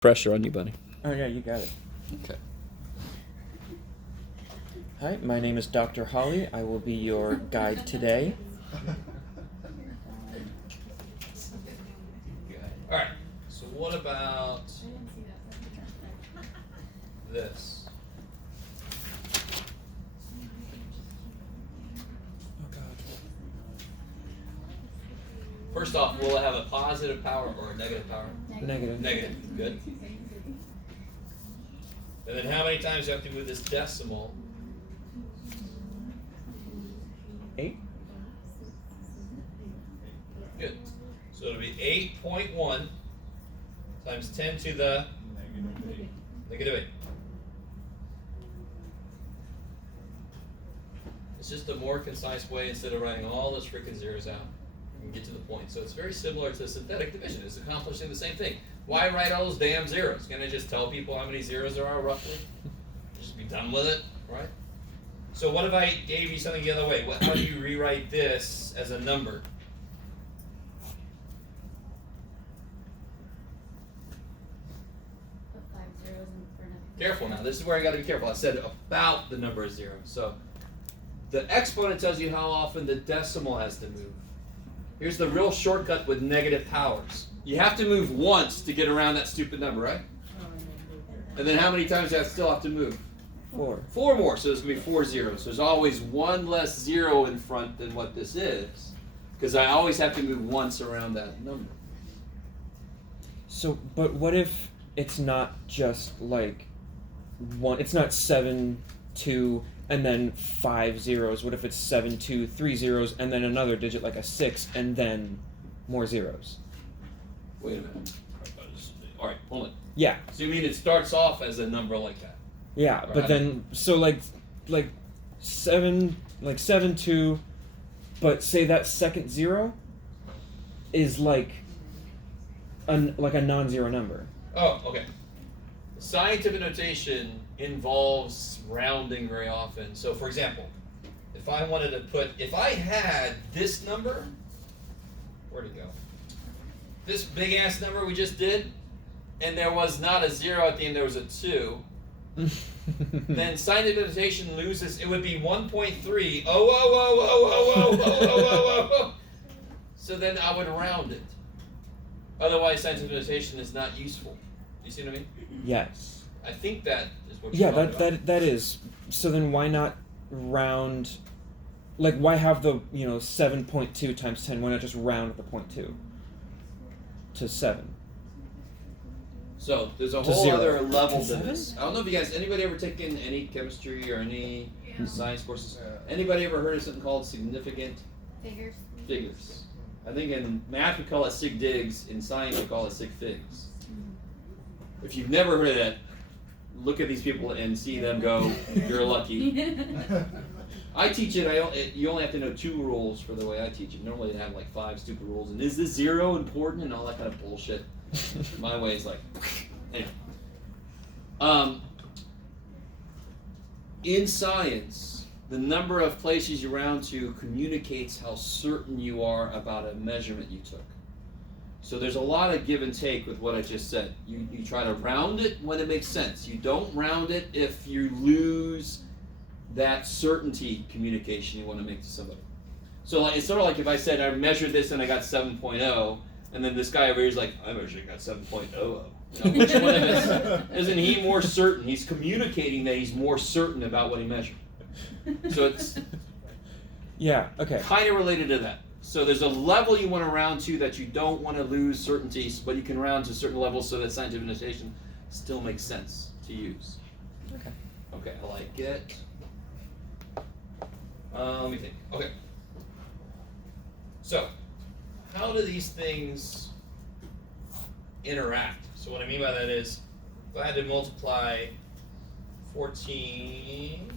Pressure on you, buddy. Oh, yeah, you got it. Okay. Hi, my name is Dr. Holly. I will be your guide today. All right. So what about this? Oh, God. First off, will it have a positive power or a negative power? Negative. Negative. Good. And then how many times do you have to move this decimal? 8? Good. So it'll be 8.1 times 10 to the negative 8. It's just a more concise way instead of writing all those freaking zeros out. You can get to the point. So it's very similar to synthetic division. It's accomplishing the same thing. Why write all those damn zeros? Can I just tell people how many zeros there are roughly? Just be done with it, right? So what if I gave you something the other way? How do you rewrite this as a number? Put 5 zeros in front of. Careful now. This is where I got to be careful. I said about the number of zeros. So the exponent tells you how often the decimal has to move. Here's the real shortcut with negative powers. You have to move once to get around that stupid number, right? And then how many times do you still have to move? 4. 4 more. So there's going to be 4 zeros. There's always one less zero in front than what this is. Because I always have to move once around that number. So, but what if it's not just like one? It's not 7, 2, and then 5 zeros. What if it's 7, 2, 3 zeros, and then another digit like a 6, and then more zeros? Wait a minute. All right, hold it. Yeah. So you mean it starts off as a number like that? Yeah, Right. but then so like 7, 2, but say that second zero is like a non-zero number. Oh, okay. Scientific notation involves rounding very often. So, for example, if I had this number, where'd it go? This big ass number we just did, and there was not a 0 at the end, there was a 2, then scientific notation loses, it would be 1.3. Oh. So then I would round it. Otherwise, scientific notation is not useful. You see what I mean? Yes. I think that is what you're Yeah, talking about. that is. So then why not round? Like, why have the 7.2 times 10? Why not just round the 0.2 to 7? So there's a To whole 0. other level To to this. 7? I don't know if you guys, anybody ever taken any chemistry or any science courses? Anybody ever heard of something called significant Figures. figures? I think in math we call it sig digs. In science we call it sig figs. If you've never heard of that, look at these people and see them go, you're lucky. I teach it, you only have to know 2 rules for the way I teach it. Normally I have like 5 stupid rules. And is this 0 important and all that kind of bullshit? My way is like, anyway. In science, the number of places you round to communicates how certain you are about a measurement you took. So there's a lot of give and take with what I just said. You try to round it when it makes sense. You don't round it if you lose that certainty communication you want to make to somebody. So it's sort of like if I said I measured this and I got 7.0, and then this guy over here is like, I measured got 7.00. Now, which one of us isn't he more certain? He's communicating that he's more certain about what he measured. So it's Yeah. Okay. kind of related to that. So there's a level you want to round to that you don't want to lose certainties, but you can round to certain levels so that scientific notation still makes sense to use. Okay. Okay, I like it. Let me think. Okay. So, how do these things interact? So what I mean by that is, if I had to multiply 14...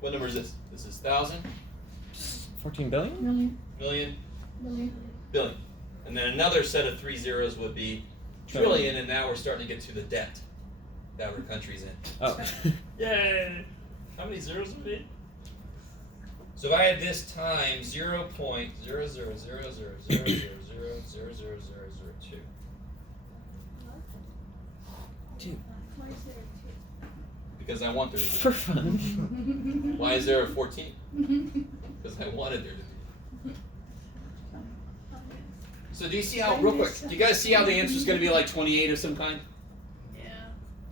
What number is this? This is 1,000? 14 billion? Million. Million? Billion. And then another set of 3 zeros would be trillion, and now we're starting to get to the debt that our country's in. Oh. Yay! How many zeros would it be? So if I had this times 0.0000000000002, 2. Because I want there to be. For fun. Why is there a 14? Because I wanted there to be. So do you see how, real quick, do you guys see how the answer is going to be like 28 of some kind? Yeah.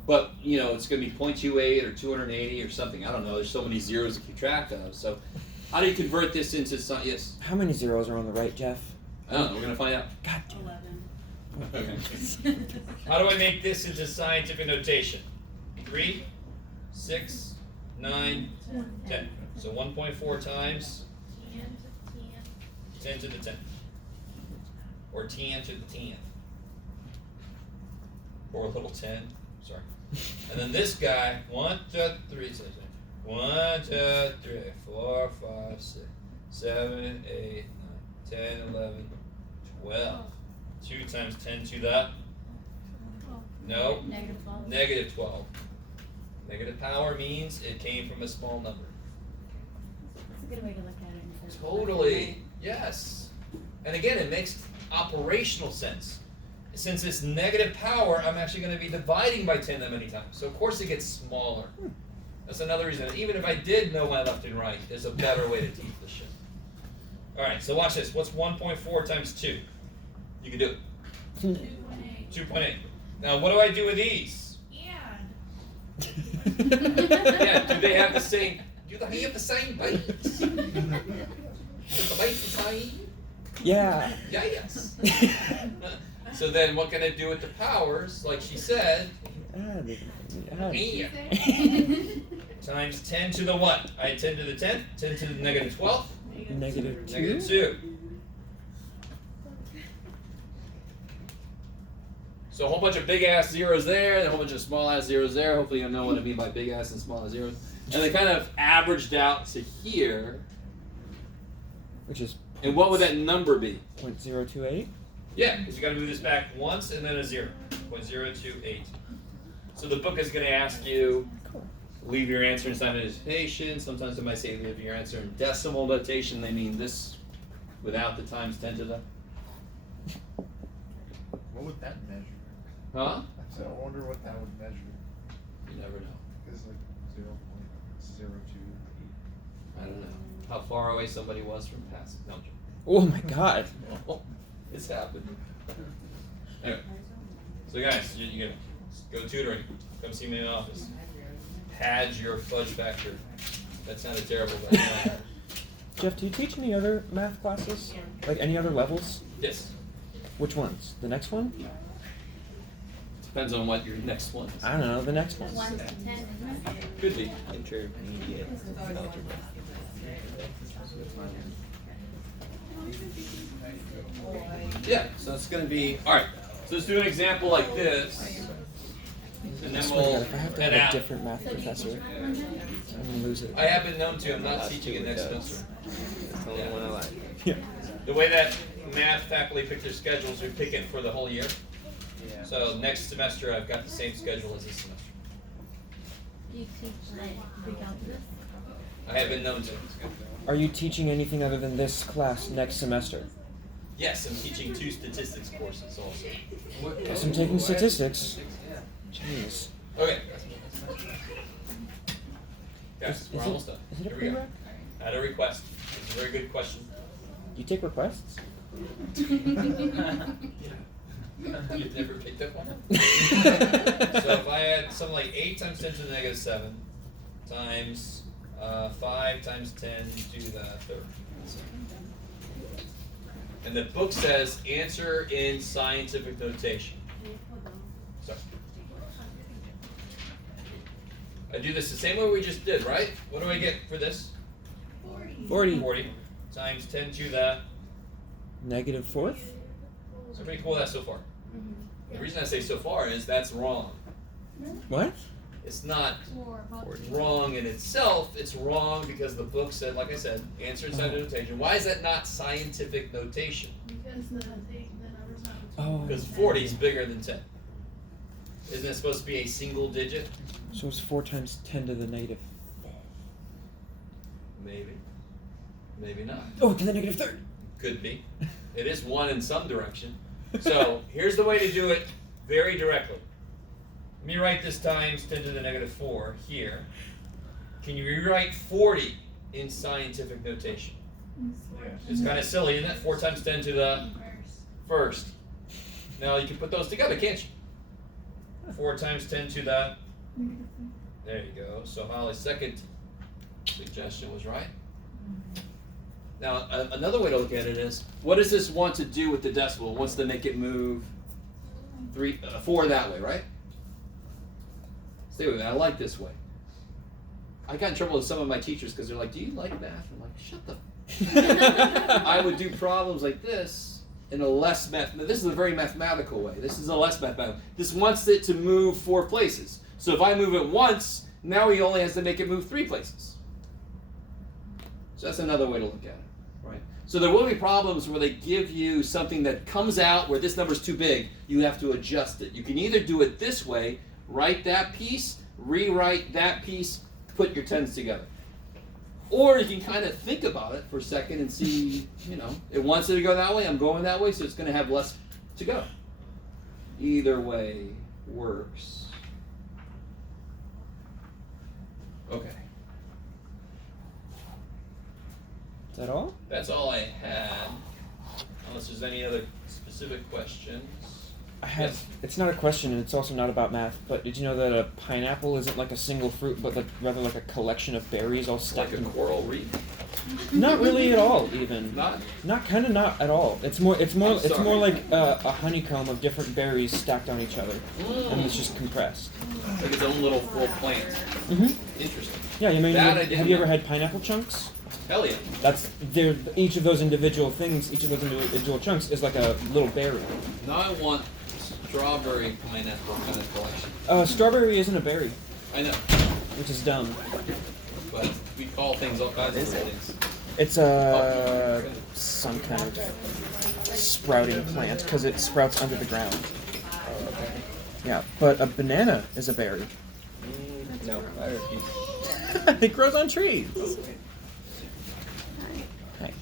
But, you know, it's going to be 0.28 or 280 or something. I don't know. There's so many zeros to keep track of. So how do you convert this into some, yes? How many zeros are on the right, Jeff? I don't know. We're going to find out. God. 11. Okay. How do I make this into scientific notation? 3, 6, 9, 10. So 1.4 times 10 to the 10th. Or 10 to the 10th. Or a little 10. Sorry. And then this guy, 1, 2, 3, 1, 2, 3, 4, 5, 6, 7, 8, 9, 10, 11, 12. 2 times 10 to the? No. Negative 12. Negative 12. Negative power means it came from a small number. That's a good way to look at it. instead of Totally. Yes. And again, it makes operational sense. Since it's negative power, I'm actually going to be dividing by 10 that many times. So of course it gets smaller. That's another reason. Even if I did know my left and right, there's a better way to teach this shit. Alright, so watch this. What's 1.4 times 2? You can do it. 2.8. 2.8. Now what do I do with these? And. Yeah, do they have the same, do they have the same base? Is the base the same? Yeah. Yes. So then what can I do with the powers? Like she said, times 10 to the what? I had 10 to the 10th, 10 to the negative 12th, Negative 2. negative 2. So a whole bunch of big ass zeros there, and a whole bunch of small ass zeros there. Hopefully you know what I mean by big ass and small ass zeros. And they kind of averaged out to here. Which is And what would that number be? 0.028. Yeah, because you got to move this back once and then a 0. 0.028. So the book is going to ask you, Cool. Leave your answer in standard notation. Sometimes they might say leave your answer in decimal notation. They mean this without the times 10 to the. What would that measure? Huh? I said, I wonder what that would measure. You never know. Because like 0.028. I don't know. How far away somebody was from passing. No, I'm joking. Oh my god. Oh, it's happened. Anyway, so guys, you gonna go tutoring. Come see me in the office. Pad your fudge factor. That sounded terrible, but Jeff, do you teach any other math classes? Like any other levels? yes. Which ones? The next one? Depends on what your next one is. I don't know, the next one. 1 to 10, isn't it? Could be. Intermediate algebra. Yeah. So it's gonna be all right. So let's do an example like this, and I then swear to we'll God, if I have to head have a out. different math professor, I'm gonna lose it. I have been known to. I'm not teaching it next semester. That's the only one I like. Yeah. the way that math faculty pick their schedules, we pick it for the whole year. So next semester, I've got the same schedule as this semester. Do you teach like Greek algebra? I have been known to. Are you teaching anything other than this class next semester? Yes, I'm teaching 2 statistics courses also. Guess I'm taking statistics. Jeez. Okay. Yes, Is we're it- almost done. Is it a Here we go. prereq? I had a request. It's a very good question. You take requests? You've never picked up one? So if I had something like 8 times 10 to the negative 7 times 5 times 10 to the third. And the book says answer in scientific notation. Sorry. I do this the same way we just did, right? What do I get for this? 40. 40 times 10 to the. Negative fourth? So pretty cool with that so far. The reason I say so far is that's wrong. What? It's not 4. wrong in itself, it's wrong because the book said, like I said, answer in scientific notation. Why is that not scientific notation? Because the number's not. Oh. Because 40 is bigger than 10. Isn't it supposed to be a single digit? So it's 4 times 10 to the negative. Maybe. Maybe not. Oh, to the negative third. Could be. It is 1 in some direction. So here's the way to do it very directly. Let me write this times 10 to the negative 4 here. Can you rewrite 40 in scientific notation? Yes. It's kind of silly, isn't it? 4 times 10 to the first. Now you can put those together, can't you? 4 times 10 to the... There you go. So Holly's second suggestion was right. Now, another way to look at it is, what does this want to do with the decimal? It wants to make it move 4 that way, right? Stay with me. I like this way. I got in trouble with some of my teachers because they're like, do you like math? I'm like, shut the... I would do problems like this in a less this is a very mathematical way. This is a less mathematical. This wants it to move 4 places. So if I move it once, now he only has to make it move 3 places. So that's another way to look at it, right? So there will be problems where they give you something that comes out where this number's too big. You have to adjust it. You can either do it this way, write that piece, rewrite that piece, put your tens together. Or you can kind of think about it for a second and see, it wants it to go that way, I'm going that way, so it's going to have less to go. Either way works. Okay. Is that all? That's all I had. Unless there's any other specific questions. I have. Yes. It's not a question, and it's also not about math. But did you know that a pineapple isn't like a single fruit, but rather like a collection of berries all stacked? Like a coral reef? Not really at all, even. Not? Kind of not at all. It's more sorry. like a honeycomb of different berries stacked on each other, and it's just compressed. It's like its own little full plant. Mm-hmm. Interesting. Yeah, you mean That I didn't have you know. ever had pineapple chunks? Hell yeah. They're each of those individual things, each of those individual chunks is like a little berry. Now I want strawberry pineapple kind of collection. Strawberry isn't a berry, I know, which is dumb. but we call things all kinds of different things. It's some kind of sprouting plant because it sprouts under the ground. Yeah, but a banana is a berry. No, I refuse. It grows on trees. Hi.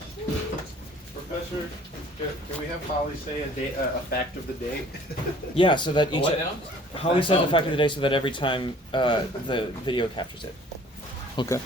Professor, can we have Holly say a fact of the day? Yeah, so that each What now? Holly says the fact of the day so that every time the video captures it. Okay.